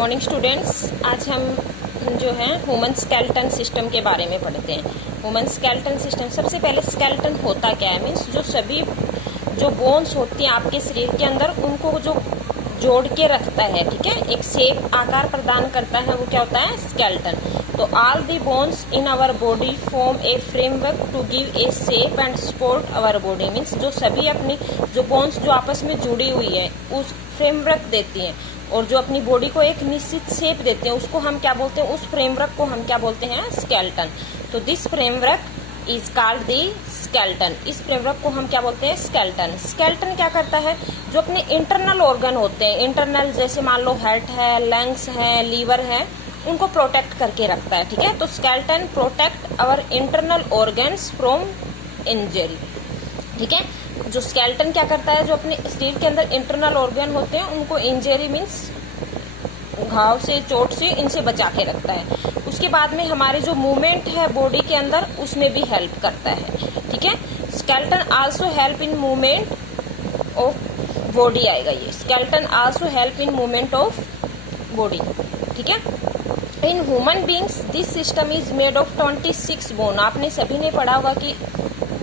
Morning students. आज हम जो है ह्यूमन स्केलेटन सिस्टम के बारे में पढ़ते हैं। ह्यूमन स्केलेटन सिस्टम, सबसे पहले स्केलेटन होता क्या है, मीन्स जो सभी जो बोन्स होती हैं आपके शरीर के अंदर उनको जो जोड़ के रखता है, ठीक है, एक शेप आकार प्रदान करता है, वो क्या होता है, स्केलेटन। तो all the bones in our body form a framework to give a shape and support our body, means जो सभी अपनी जो बोन्स जो आपस में जुड़ी हुई है उस फ्रेमवर्क देती हैं और जो अपनी बॉडी को एक निश्चित शेप देते हैं, उसको हम क्या बोलते हैं, उस फ्रेमवर्क को हम क्या बोलते हैं, स्केलेटन। तो this framework is called the skeleton. इस फ्रेमवर्क को हम क्या बोलते हैं, स्केलेटन। स्केलेटन क्या करता है, जो अपने इंटरनल ऑर्गन होते हैं, इंटरनल जैसे मान लो हार्ट है, लंग्स है, लीवर है, उनको प्रोटेक्ट करके रखता है, ठीक है। तो skeleton protect our internal organs from injury, ठीक है। जो स्केलेटन क्या करता है, जो अपने शरीर के अंदर इंटरनल ऑर्गन होते हैं उनको इंजरी मीन्स घाव से, चोट से, इनसे बचा के रखता है। उसके बाद में हमारे जो मूवमेंट है बॉडी के अंदर उसमें भी हेल्प करता है, ठीक है। Skeleton also help in movement of body आएगा ये। Skeleton also help in movement of body, ठीक है। In human beings this system is made of 26 bone. आपने सभी ने पढ़ा होगा कि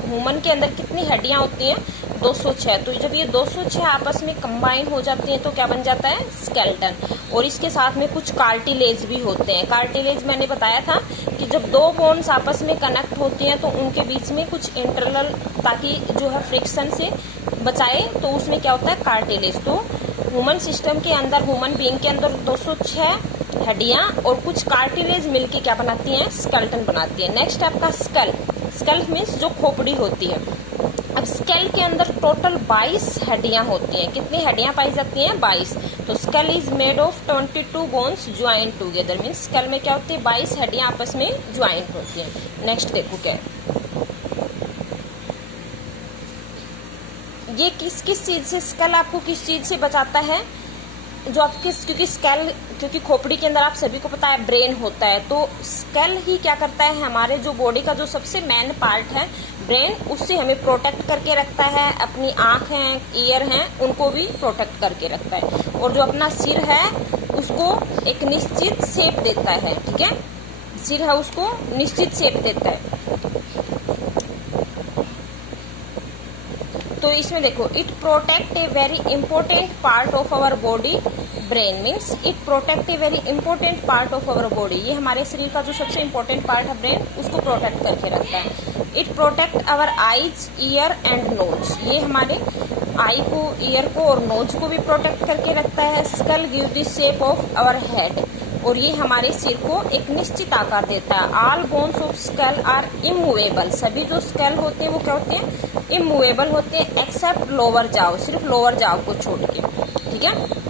ह्यूमन के अंदर कितनी हड्डियां होती हैं, 206। तो जब ये 206 आपस में कंबाइन हो जाती हैं तो क्या बन जाता है, स्केलेटन। और इसके साथ में कुछ कार्टिलेज भी होते हैं। कार्टिलेज मैंने बताया था कि जब दो बोन्स आपस में कनेक्ट होती हैं तो उनके बीच में कुछ इंटरनल, ताकि जो है फ्रिक्शन से बचाए, तो उसमें क्या होता है, कार्टिलेज। तो ह्यूमन सिस्टम के अंदर, ह्यूमन बीइंग के अंदर 206 हड्डियां और कुछ कार्टिलेज मिलके क्या बनाती हैं, स्केलेटन बनाती है। नेक्स्ट आपका स्कल। स्कल मीन्स जो खोपड़ी होती है। अब स्कल के अंदर टोटल 22 हड्डियां होती हैं। कितनी हड्डियां पाई जाती हैं, 22। तो skull is made of 22 bones joint together, means skull में क्या होती है, 22 हड्डियां आपस में ज्वाइंट होती हैं। नेक्स्ट देखो क्या है, ये किस किस चीज से, स्कल आपको किस चीज से बचाता है, जो आपके, क्योंकि स्केल, क्योंकि खोपड़ी के अंदर आप सभी को पता है ब्रेन होता है, तो स्केल ही क्या करता है, हमारे जो बॉडी का जो सबसे मेन पार्ट है ब्रेन, उससे हमें प्रोटेक्ट करके रखता है। अपनी आंख है, ईयर है, उनको भी प्रोटेक्ट करके रखता है। और जो अपना सिर है उसको एक निश्चित शेप देता है, ठीक है। सिर है उसको निश्चित शेप देता है। तो इसमें देखो, it protect a very important part of our body. Brain means it protect a very important part of our body. ये हमारे शरीर का जो सबसे इंपॉर्टेंट पार्ट है ब्रेन, उसको प्रोटेक्ट करके रखता है। It protect our eyes, ear and nose. ये हमारे आई को, ईयर को और नोज को भी प्रोटेक्ट करके रखता है। Skull give the shape of our head, और ये हमारे सिर को एक निश्चित आकार देता है। All bones of skull are immovable. सभी जो स्कल होते हैं वो क्या होते हैं, इमूवेबल होते हैं, एक्सेप्ट लोअर जाव, सिर्फ लोअर जाव को छोड़ के, ठीक है।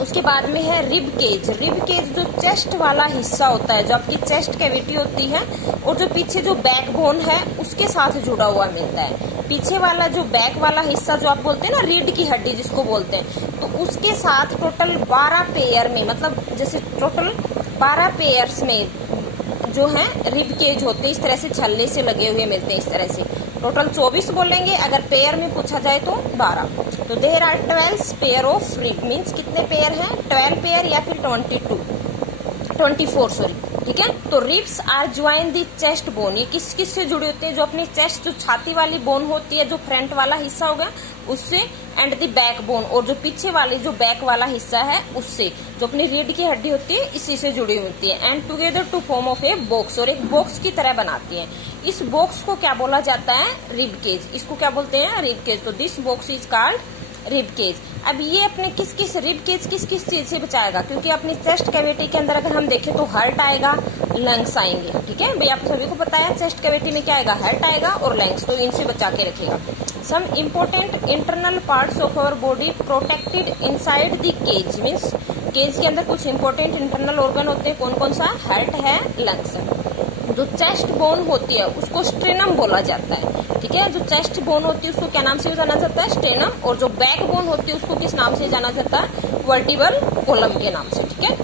उसके बाद में है रिब केज। रिब केज जो चेस्ट वाला हिस्सा होता है, जो आपकी चेस्ट कैविटी होती है और जो पीछे जो बैक बोन है उसके साथ जुड़ा हुआ मिलता है। पीछे वाला जो बैक वाला हिस्सा जो आप बोलते हैं ना, रीढ़ की हड्डी जिसको बोलते हैं, तो उसके साथ टोटल 12 पेयर में, मतलब जैसे टोटल 12 पेयर्स में जो है रिब केज होते हैं, इस तरह से छल्ले से लगे हुए मिलते हैं, इस तरह से टोटल 24 बोलेंगे, अगर पेयर में पूछा जाए तो 12। तो there are 12 pair of rib, means कितने पेयर हैं, 12 पेयर या फिर 24 सॉरी, ठीक है। तो ribs are join the chest bone. ये किस किस से जुड़े होते हैं, जो अपनी चेस्ट, जो छाती वाली बोन होती है, जो फ्रंट वाला हिस्सा होगा उससे, एंड दी बैक बोन, और जो पीछे वाली जो बैक वाला हिस्सा है उससे, जो अपनी रीढ़ की हड्डी होती है इसी से जुड़ी होती है। And together to form of a box, और एक बॉक्स की तरह बनाती है। इस बॉक्स को क्या बोला जाता है, रिब केज। इसको क्या बोलते हैं, रिब केज। तो this box is called rib cage. अब ये अपने किस किस, रिब केज किस किस चीज से बचाएगा, क्योंकि अपनी चेस्ट कैविटी के अंदर अगर हम देखें तो हार्ट आएगा, लंग्स आएंगे, ठीक है। भाई आप सभी को पता है चेस्ट कैविटी में क्या आएगा, हार्ट आएगा और लंग्स, तो इनसे बचा के रखेगा। Some important internal parts of our body protected inside the cage, means cage के अंदर कुछ इंपॉर्टेंट इंटरनल ऑर्गन होते हैं। कौन कौन सा, हार्ट है, लंग्स है। जो चेस्ट बोन होती है उसको स्ट्रेनम बोला जाता है, ठीक है। जो चेस्ट बोन होती है उसको क्या नाम से जाना जाता है, स्ट्रेनम। और जो बैक बोन होती है उसको किस नाम से जाना जाता है, वर्टिब्रल कॉलम के नाम से, ठीक है।